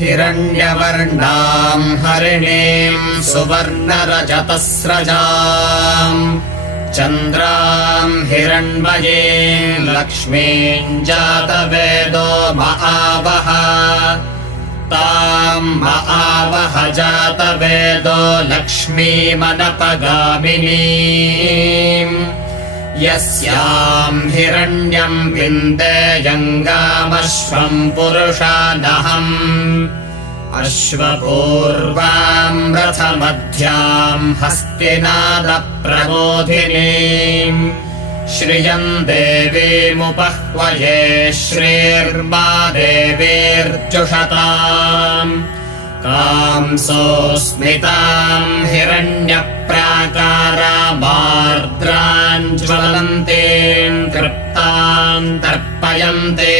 हिरण्यवर्णाम् हरिणीम् सुवर्णरजतस्रजाम् चन्द्राम् हिरण्मयीम् लक्ष्मीम् जातवेदो महावः ताम् महावः जातवेदो लक्ष्मीमनपगामिनीम् यस्याम् हिरण्यम् विन्देयङ्गामश्वम् पुरुषानहम् अश्वपूर्वाम् रथमध्याम् हस्तिनादप्रबोधिनीम् श्रियम् देवीमुपह्वये श्रीर्मा देवीर्जुषताम् कांसोऽस्मिताम् हिरण्यप्राकारामार्द्राम् ज्वलन्तीम् तृप्ताम् तर्पयन्ते